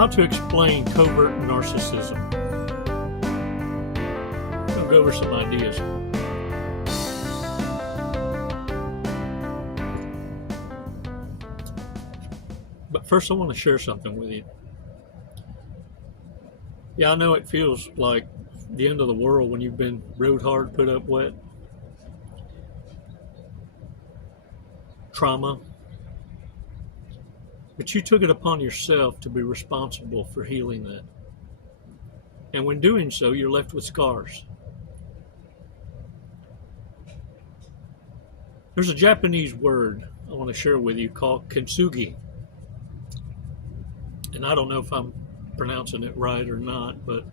How to explain covert narcissism. I'll go over some ideas. But first I want to share something with you. Yeah, I know it feels like the end of the world when you've been rode hard, put up wet. Trauma. But you took it upon yourself to be responsible for healing that. And when doing so, you're left with scars. There's a Japanese word I want to share with you called kintsugi. And I don't know if I'm pronouncing it right or not, but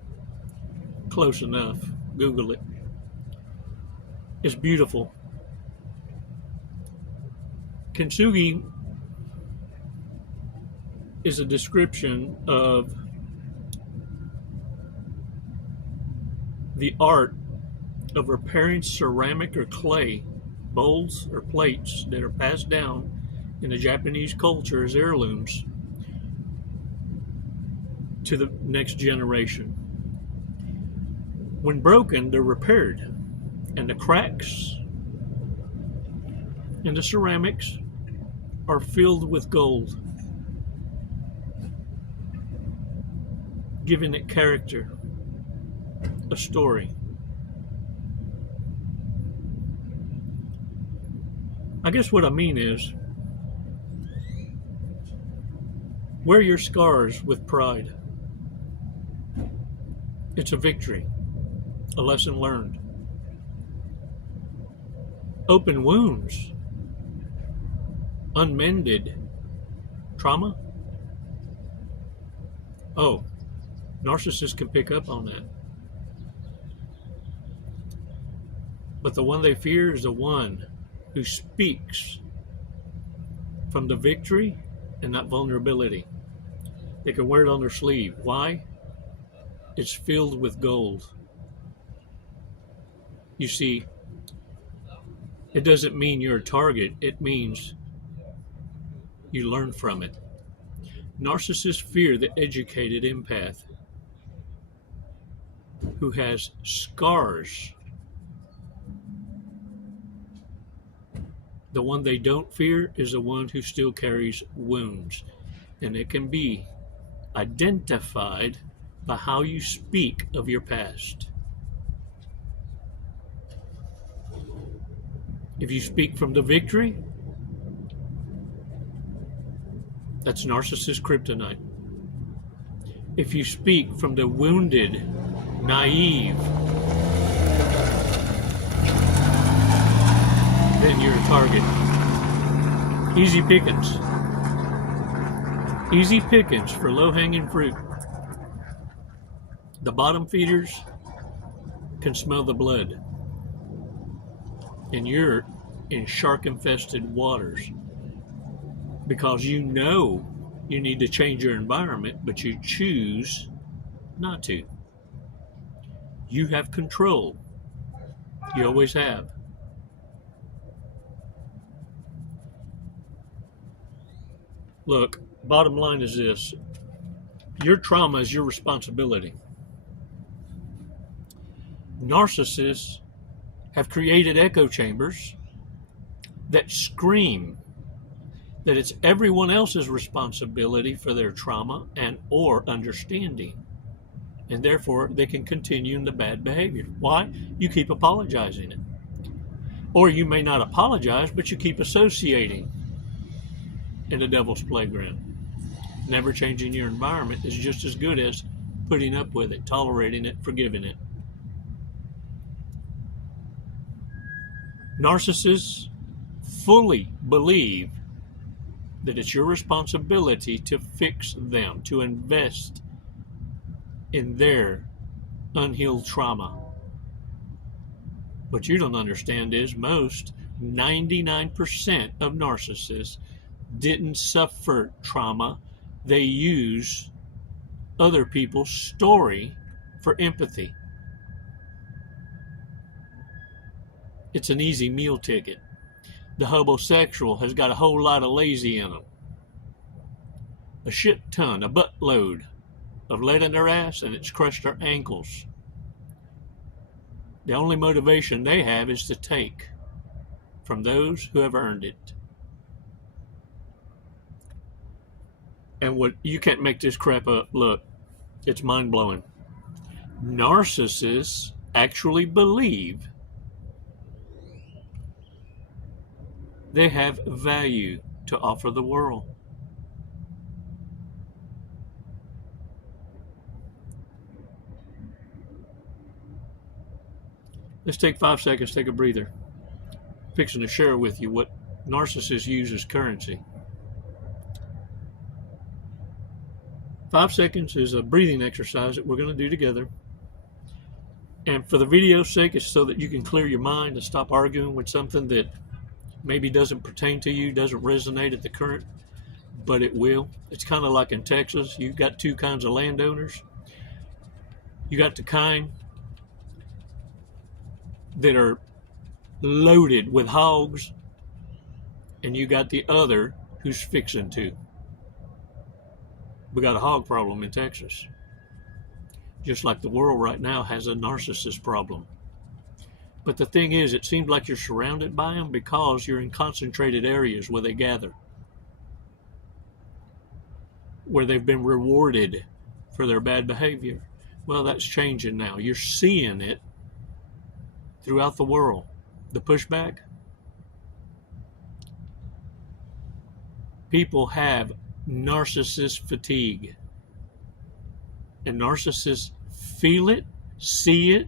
close enough. Google it. It's beautiful. Kintsugi is a description of the art of repairing ceramic or clay bowls or plates that are passed down in the Japanese culture as heirlooms to the next generation. When broken, they're repaired, and the cracks in the ceramics are filled with gold, giving it character, a story. I guess what I mean is, wear your scars with pride. It's a victory, a lesson learned. Open wounds, unmended trauma. Oh, narcissists can pick up on that. But the one they fear is the one who speaks from the victory and not vulnerability. They can wear it on their sleeve. Why? It's filled with gold. You see, it doesn't mean you're a target. It means you learn from it. Narcissists fear the educated empath who has scars. The one they don't fear is the one who still carries wounds. And it can be identified by how you speak of your past. If you speak from the victory, that's narcissist kryptonite. If you speak from the wounded, naive, then you're a target. Easy pickings. Easy pickings for low-hanging fruit. The bottom feeders can smell the blood. And you're in shark-infested waters because you know you need to change your environment, but you choose not to. You have control. You always have. Look, bottom line is this. Your trauma is your responsibility. Narcissists have created echo chambers that scream that it's everyone else's responsibility for their trauma and or understanding. And therefore, they can continue in the bad behavior. Why? You keep apologizing it. Or you may not apologize, but you keep associating in the devil's playground. Never changing your environment is just as good as putting up with it, tolerating it, forgiving it. Narcissists fully believe that it's your responsibility to fix them, to invest in their unhealed trauma. What you don't understand is 99% of narcissists didn't suffer trauma. They use other people's story for empathy. It's an easy meal ticket. The homosexual has got a whole lot of lazy in them. A shit ton, a buttload of lead in their ass, and it's crushed their ankles. The only motivation they have is to take from those who have earned it. And what, you can't make this crap up. Look, it's mind-blowing. Narcissists actually believe they have value to offer the world. Let's take 5 seconds, take a breather. Fixing to share with you what narcissists use as currency. 5 seconds is a breathing exercise that we're going to do together. And for the video's sake, it's so that you can clear your mind and stop arguing with something that maybe doesn't pertain to you, doesn't resonate at the current, but it will. It's kind of like in Texas. You've got two kinds of landowners. You got the kind that are loaded with hogs, and you got the other who's fixing to. We got a hog problem in Texas. Just like the world right now has a narcissist problem. But the thing is, it seems like you're surrounded by them because you're in concentrated areas where they gather, where they've been rewarded for their bad behavior. Well, that's changing now. You're seeing it throughout the world. The pushback. People have narcissist fatigue. And narcissists feel it, see it,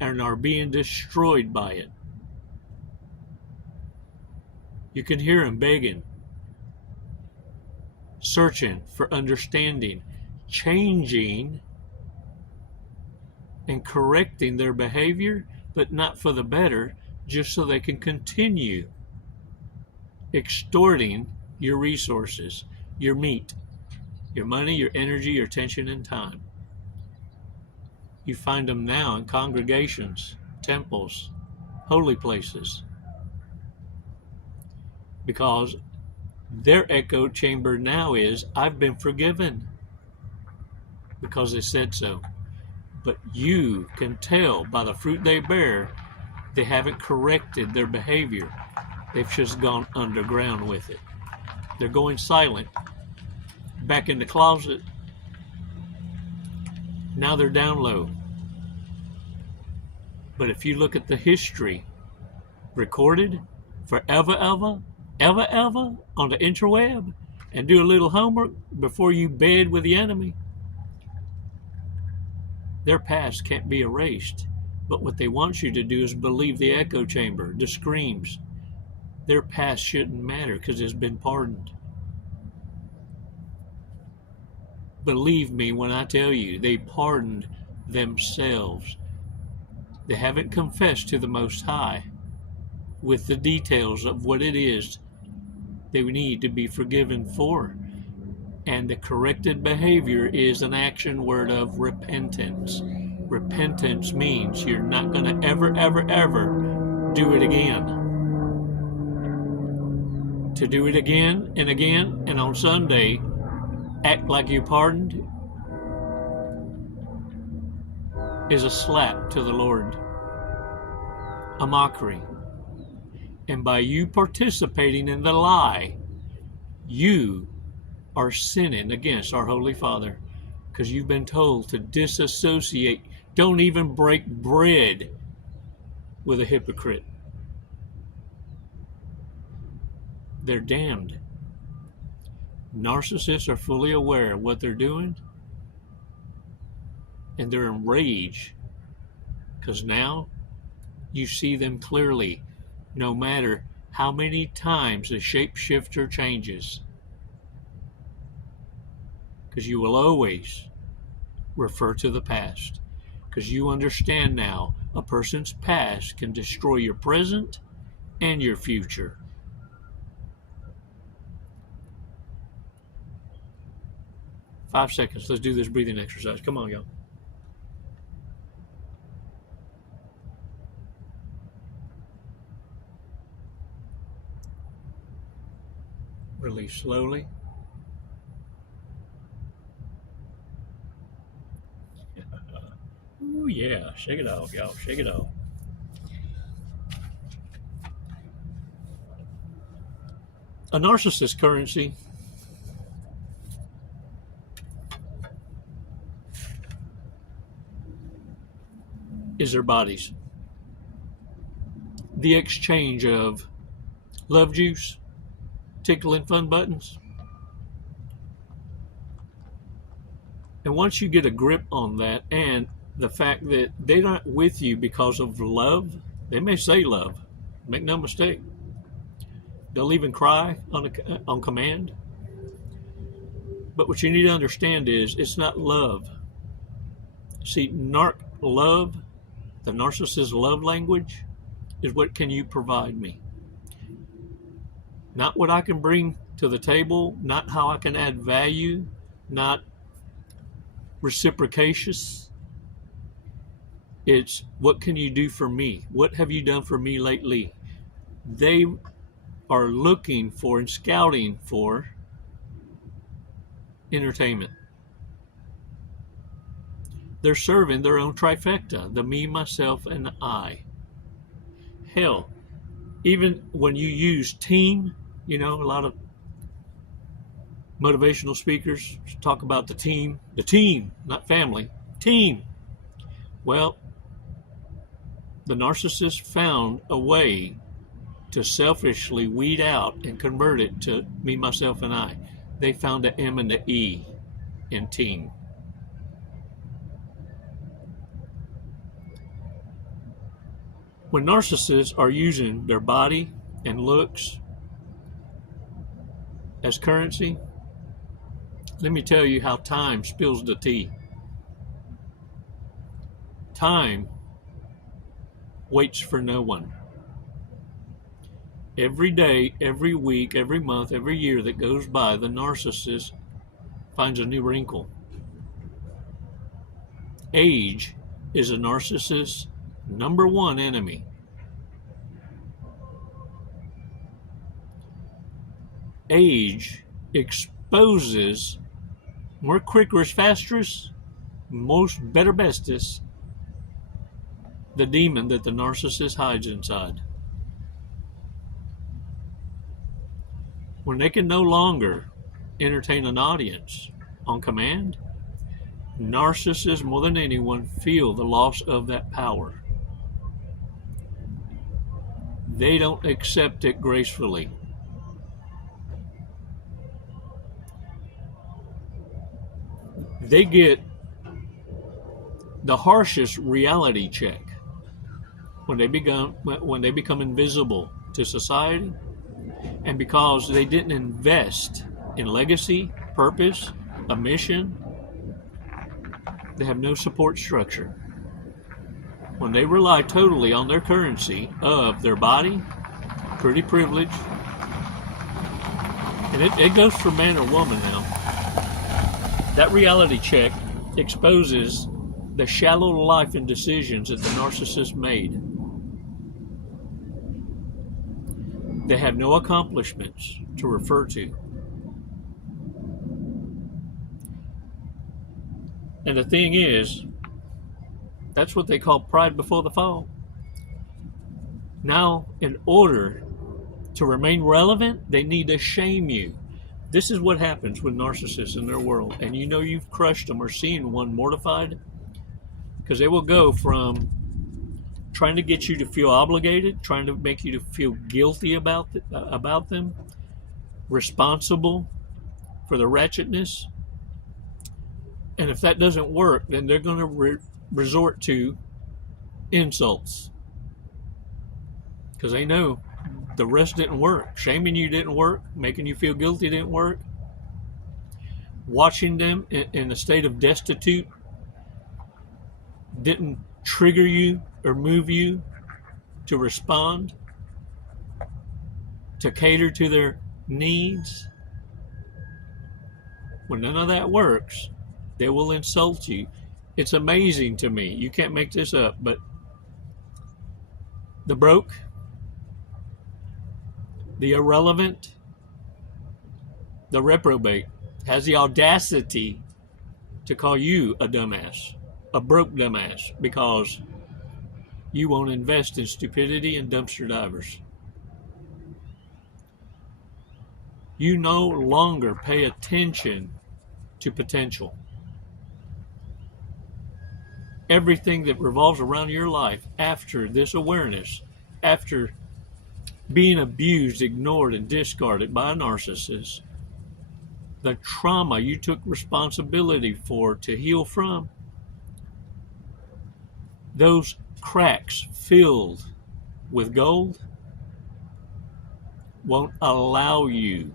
and are being destroyed by it. You can hear them begging, searching for understanding, changing and correcting their behavior, but not for the better, just so they can continue extorting your resources, your meat, your money, your energy, your attention, and time. You find them now in congregations, temples, holy places, because their echo chamber now is, I've been forgiven, because they said so. But you can tell by the fruit they bear, they haven't corrected their behavior. They've just gone underground with it. They're going silent, back in the closet. Now they're down low. But if you look at the history recorded forever, ever on the interweb, and do a little homework before you bed with the enemy, their past can't be erased. But what they want you to do is believe the echo chamber, the screams. Their past shouldn't matter because it's been pardoned. Believe me when I tell you, they pardoned themselves. They haven't confessed to the Most High with the details of what it is they need to be forgiven for. And the corrected behavior is an action word of repentance. Repentance means you're not going to ever do it again. To do it again and again, and on Sunday, act like you pardoned, is a slap to the Lord, a mockery. And by you participating in the lie, you are sinning against our Holy Father, because you've been told to disassociate. Don't even break bread with a hypocrite. They're damned. Narcissists are fully aware of what they're doing, and they're enraged because now you see them clearly, no matter how many times the shapeshifter changes, because you will always refer to the past, because you understand now a person's past can destroy your present and your future. Five seconds. Let's do this breathing exercise. Come on, y'all. Release slowly. Yeah, shake it off, y'all. Shake it off. A narcissist currency is their bodies. The exchange of love juice, tickling fun buttons. And once you get a grip on that, and the fact that they're not with you because of love, they may say love, make no mistake. They'll even cry on command. But what you need to understand is it's not love. See, love, the narcissist love language, is what can you provide me? Not what I can bring to the table, not how I can add value, not reciprocatious. It's what can you do for me? What have you done for me lately? They are looking for and scouting for entertainment. They're serving their own trifecta, the me, myself, and I. Hell, even when you use team, a lot of motivational speakers talk about the team, not family, team. Well, the narcissist found a way to selfishly weed out and convert it to me, myself, and I. They found the M and the E in team. When narcissists are using their body and looks as currency, let me tell you how time spills the tea. Time waits for no one. Every day, every week, every month, every year that goes by, the narcissist finds a new wrinkle. Age is a narcissist's number one enemy. Age exposes more quickers, fasters, most better bestest, the demon that the narcissist hides inside. When they can no longer entertain an audience on command, narcissists more than anyone feel the loss of that power. They don't accept it gracefully. They get the harshest reality check when they become invisible to society, and because they didn't invest in legacy, purpose, a mission, they have no support structure. When they rely totally on their currency of their body, pretty privilege, and it goes for man or woman now. That reality check exposes the shallow life and decisions that the narcissist made. They have no accomplishments to refer to. And the thing is, that's what they call pride before the fall. Now, in order to remain relevant, they need to shame you. This is what happens with narcissists in their world. And you've crushed them or seen one mortified, because they will go from trying to get you to feel obligated, trying to make you to feel guilty about them, responsible for the wretchedness. And if that doesn't work, then they're going to resort to insults, because they know the rest didn't work. Shaming you didn't work. Making you feel guilty didn't work. Watching them in a state of destitute didn't trigger you or move you to respond, to cater to their needs. When none of that works, they will insult you. It's amazing to me. You can't make this up, but the broke, the irrelevant, the reprobate has the audacity to call you a dumbass. a broke dumbass because you won't invest in stupidity and dumpster divers. You no longer pay attention to potential. Everything that revolves around your life after this awareness, after being abused, ignored, and discarded by a narcissist, the trauma you took responsibility for to heal from, those cracks filled with gold won't allow you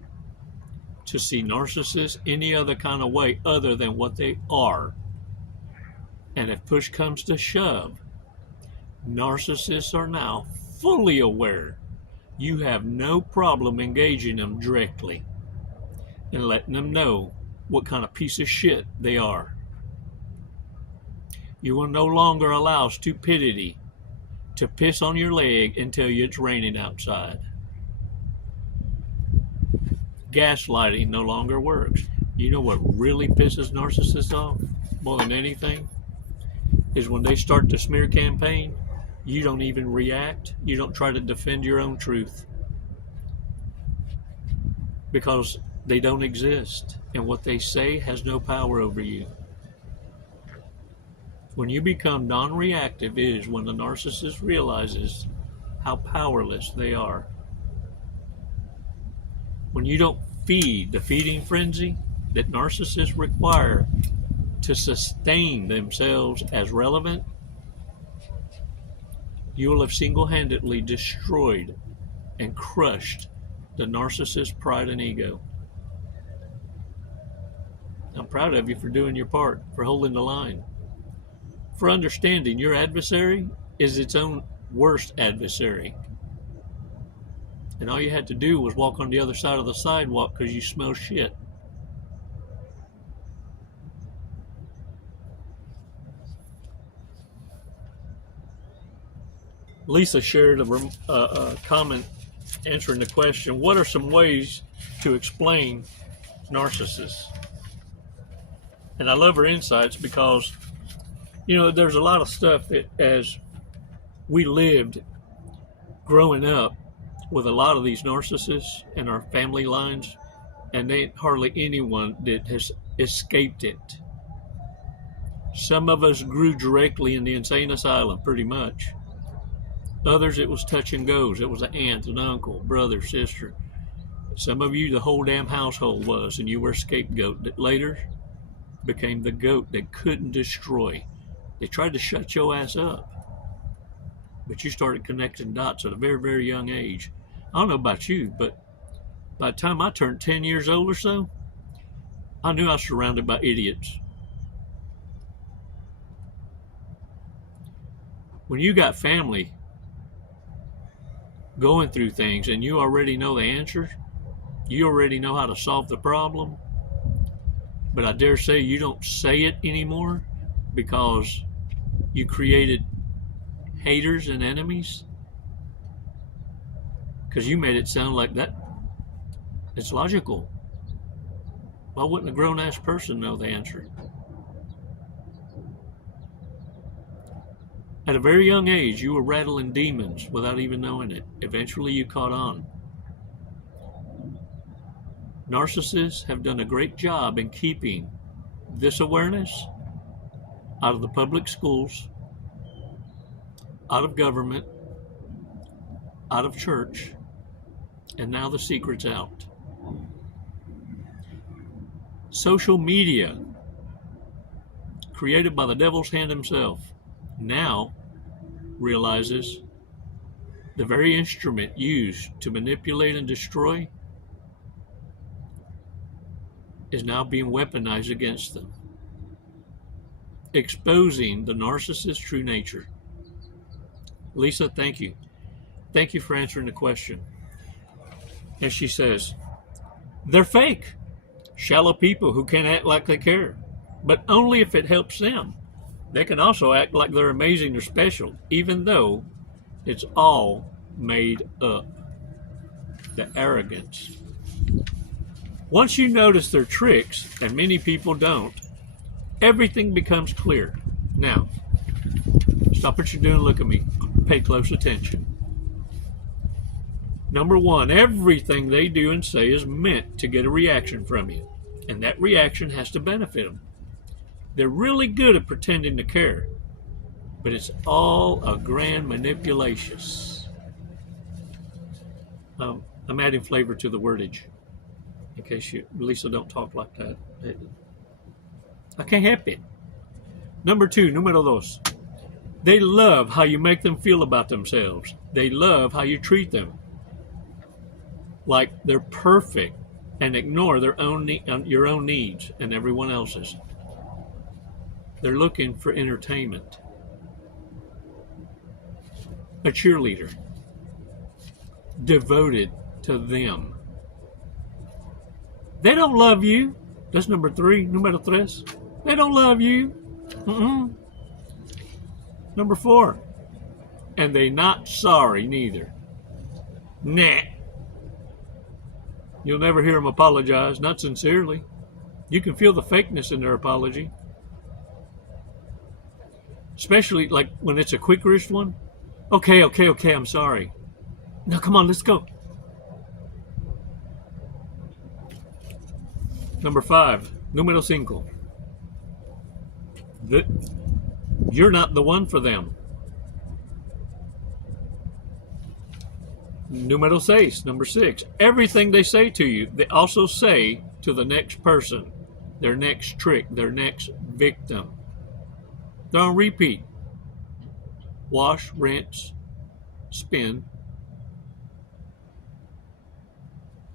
to see narcissists any other kind of way other than what they are. And if push comes to shove, narcissists are now fully aware you have no problem engaging them directly and letting them know what kind of piece of shit they are. You will no longer allow stupidity to piss on your leg and tell you it's raining outside. Gaslighting no longer works. You know what really pisses narcissists off more than anything? Is when they start the smear campaign, you don't even react. You don't try to defend your own truth. Because they don't exist. And what they say has no power over you. When you become non-reactive is when the narcissist realizes how powerless they are. When you don't feed the feeding frenzy that narcissists require to sustain themselves as relevant, you will have single-handedly destroyed and crushed the narcissist's pride and ego. I'm proud of you for doing your part, for holding the line, for understanding your adversary is its own worst adversary. And all you had to do was walk on the other side of the sidewalk because you smell shit. Lisa shared a comment answering the question, what are some ways to explain narcissists? And I love her insights because, there's a lot of stuff that as we lived growing up with a lot of these narcissists in our family lines, and there ain't hardly anyone that has escaped it. Some of us grew directly in the insane asylum, pretty much. Others, it was touch and goes. It was an aunt, an uncle, brother, sister. Some of you, the whole damn household was, and you were a scapegoat that later became the goat that couldn't destroy. They tried to shut your ass up, but you started connecting dots at a very, very young age. I don't know about you, but by the time I turned 10 years old or so, I knew I was surrounded by idiots. When you got family going through things and you already know the answers, you already know how to solve the problem, but I dare say you don't say it anymore because you created haters and enemies, because you made it sound like that it's logical. Why wouldn't a grown-ass person know the answer? At a very young age, you were rattling demons without even knowing it. Eventually, you caught on. Narcissists have done a great job in keeping this awareness out of the public schools, out of government, out of church, and now the secret's out. Social media, created by the devil's hand himself, now realizes the very instrument used to manipulate and destroy is now being weaponized against them, exposing the narcissist's true nature. Lisa, thank you. Thank you for answering the question. And she says, they're fake, shallow people who can't act like they care, but only if it helps them. They can also act like they're amazing or special, even though it's all made up. The arrogance. Once you notice their tricks, and many people don't, everything becomes clear. Now, stop what you're doing, look at me. Pay close attention. Number one, everything they do and say is meant to get a reaction from you. And that reaction has to benefit them. They're really good at pretending to care. But it's all a grand manipulation. I'm adding flavor to the wordage. In case you, Lisa, don't talk like that. I can't help it. Number two, número dos. They love how you make them feel about themselves. They love how you treat them like they're perfect and ignore their own your own needs and everyone else's. They're looking for entertainment. A cheerleader. Devoted to them. They don't love you. That's number three, número tres. They don't love you. Number four. And they not sorry neither. Nah. You'll never hear them apologize, not sincerely. You can feel the fakeness in their apology. Especially like when it's a quick-wrist one. Okay, I'm sorry. Now come on, let's go. Number five, número cinco. You're not the one for them. Número seis, number six. Everything they say to you, they also say to the next person, their next trick, their next victim. They're on repeat. Wash, rinse, spin.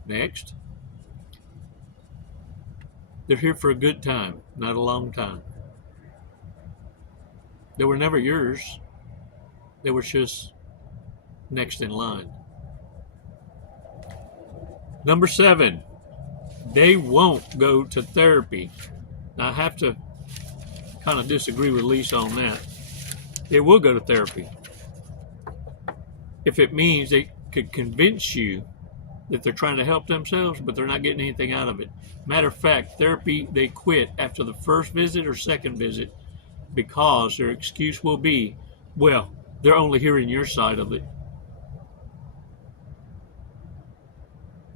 Next. They're here for a good time, not a long time. They were never yours. They were just next in line. Number seven, they won't go to therapy. Now, I have to kind of disagree with Lisa on that. They will go to therapy if it means they could convince you that they're trying to help themselves, but they're not getting anything out of it. Matter of fact, therapy, they quit after the first visit or second visit because their excuse will be, well, they're only hearing your side of it.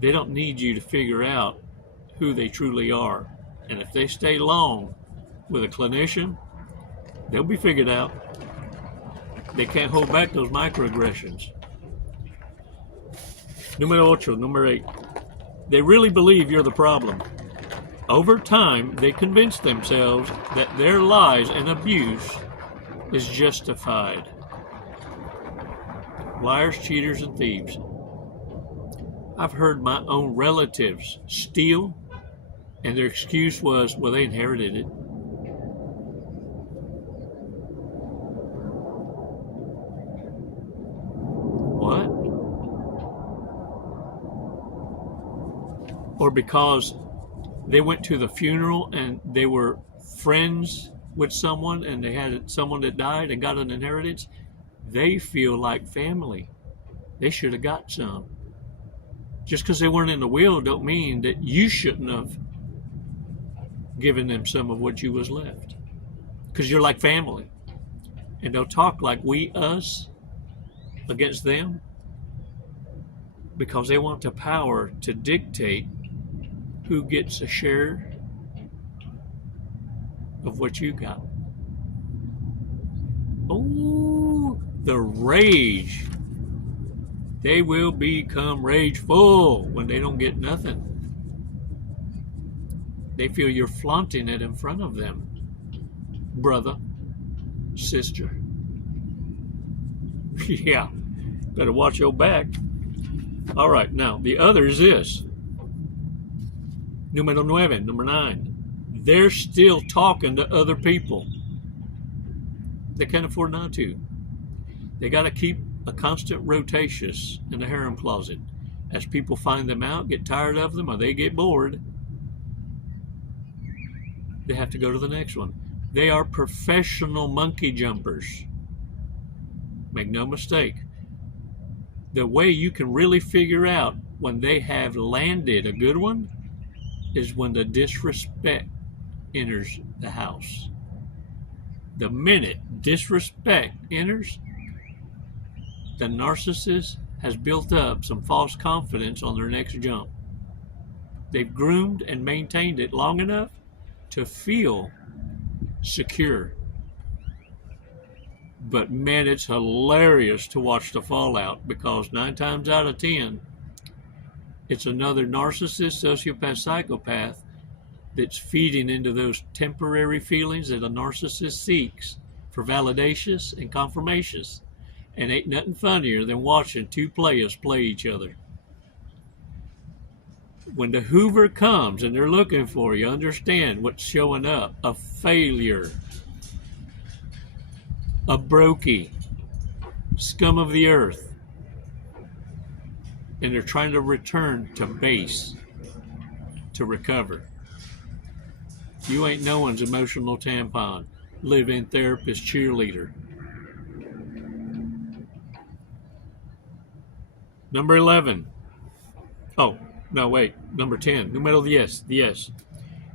They don't need you to figure out who they truly are. And if they stay long with a clinician, they'll be figured out. They can't hold back those microaggressions. Número ocho, number eight. They really believe you're the problem. Over time, they convince themselves that their lies and abuse is justified. Liars, cheaters, and thieves. I've heard my own relatives steal, and their excuse was, well, they inherited it. What? Or because they went to the funeral and they were friends with someone and they had someone that died and got an inheritance, they feel like family. They should have got some. Just because they weren't in the will don't mean that you shouldn't have given them some of what you was left. Because you're like family. And they'll talk like we, us, against them because they want the power to dictate who gets a share of what you got. Oh, the rage. They will become rageful when they don't get nothing. They feel you're flaunting it in front of them. Brother, sister. Yeah, better watch your back. All right, now the other is this. Número nueve, number 9. They're still talking to other people. They can't afford not to. They got to keep a constant rotations in the harem closet. As people find them out, get tired of them, or they get bored, they have to go to the next one. They are professional monkey jumpers. Make no mistake. The way you can really figure out when they have landed a good one is when the disrespect enters the house. The minute disrespect enters, the narcissist has built up some false confidence on their next jump. They've groomed and maintained it long enough to feel secure. But man, it's hilarious to watch the fallout, because 9 times out of 10, it's another narcissist, sociopath, psychopath that's feeding into those temporary feelings that a narcissist seeks for validations and confirmations. And ain't nothing funnier than watching two players play each other. When the Hoover comes and they're looking for you, understand what's showing up: a failure, a brokey, scum of the earth. And they're trying to return to base, to recover. You ain't no one's emotional tampon, live-in therapist, cheerleader. Number 11. Oh, no, wait. Number 10. Numero 10.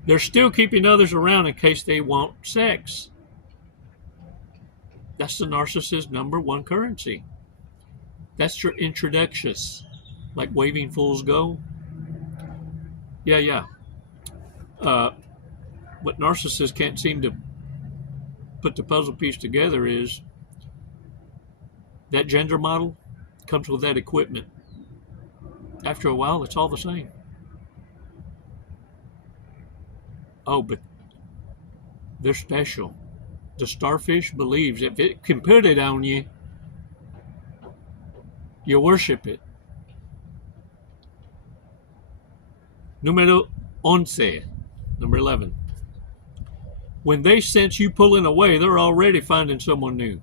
They're still keeping others around in case they want sex. That's the narcissist's number one currency. That's your introductions. Like waving fools go. Yeah. What narcissists can't seem to put the puzzle piece together is that gender model comes with that equipment. After a while, it's all the same. Oh, but they're special. The starfish believes if it can put it on you, you worship it. Numero 11. Number 11. When they sense you pulling away, they're already finding someone new.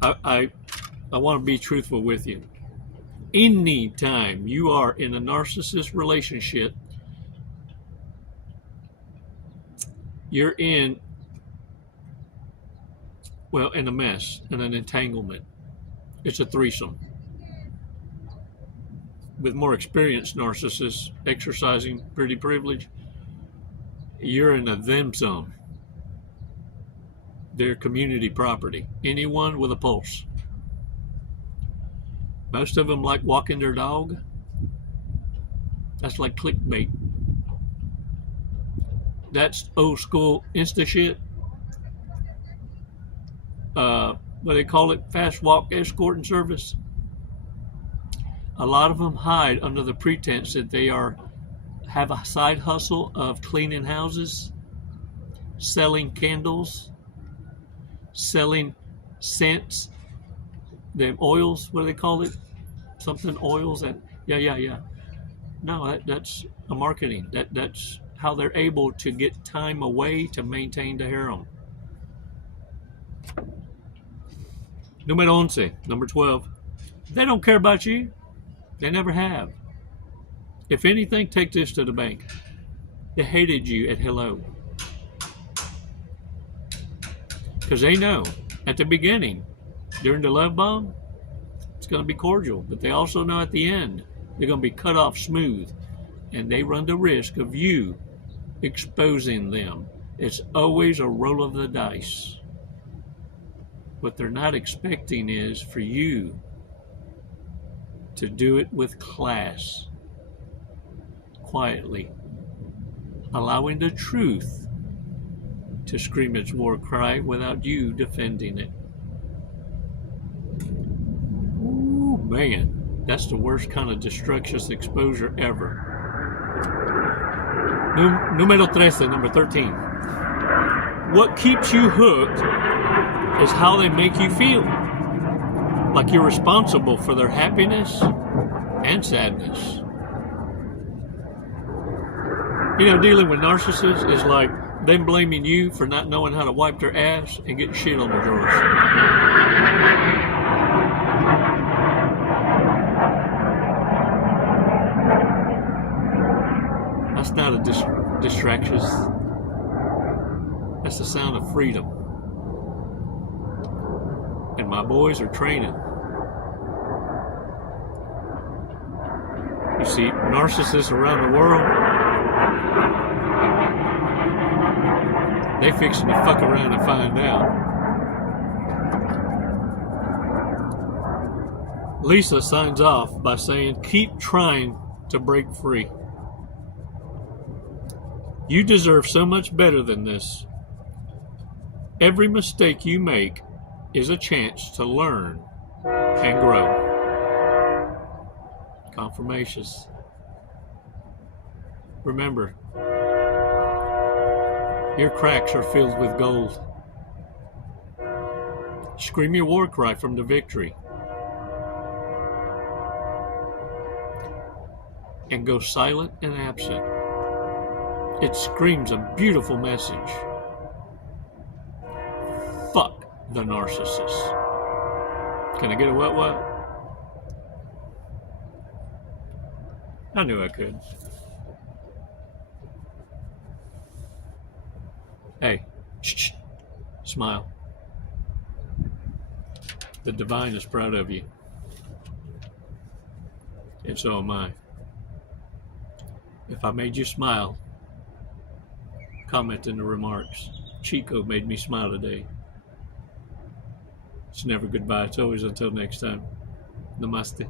I want to be truthful with you. Anytime you are in a narcissist relationship, you're in a mess and an entanglement. It's a threesome. With more experienced narcissists exercising pretty privilege, you're in a them some. They're community property. Anyone with a pulse. Most of them like walking their dog. That's like clickbait. That's old school Insta shit. What they call it, fast walk escorting service. A lot of them hide under the pretense that they have a side hustle of cleaning houses, selling candles, selling scents, them oils, what do they call it? Something oils that, yeah. No, that's a marketing. That's how they're able to get time away to maintain the harem. Numero 11, number 12. They don't care about you. They never have. If anything, take this to the bank. They hated you at hello. Because they know at the beginning, during the love bomb, it's going to be cordial. But they also know at the end, they're going to be cut off smooth. And they run the risk of you exposing them. It's always a roll of the dice. What they're not expecting is for you to do it with class, quietly, allowing the truth to scream its war cry without you defending it. Ooh, man, that's the worst kind of destructious exposure ever. Numero 13, number 13. What keeps you hooked is how they make you feel. Like you're responsible for their happiness and sadness. You know, dealing with narcissists is like them blaming you for not knowing how to wipe their ass and getting shit on their drawers. That's not a distraction. That's the sound of freedom. And my boys are training. You see narcissists around the world. They fixing to fuck around and find out. Lisa signs off by saying, keep trying to break free. You deserve so much better than this. Every mistake you make is a chance to learn and grow. Confirmations. Remember, your cracks are filled with gold. Scream your war cry from the victory. And go silent and absent. It screams a beautiful message. Fuck the narcissist. Can I get a what? I knew I could. Hey, smile. The divine is proud of you. And so am I. If I made you smile, comment in the remarks. Chico made me smile today. It's never goodbye. It's always until next time. Namaste.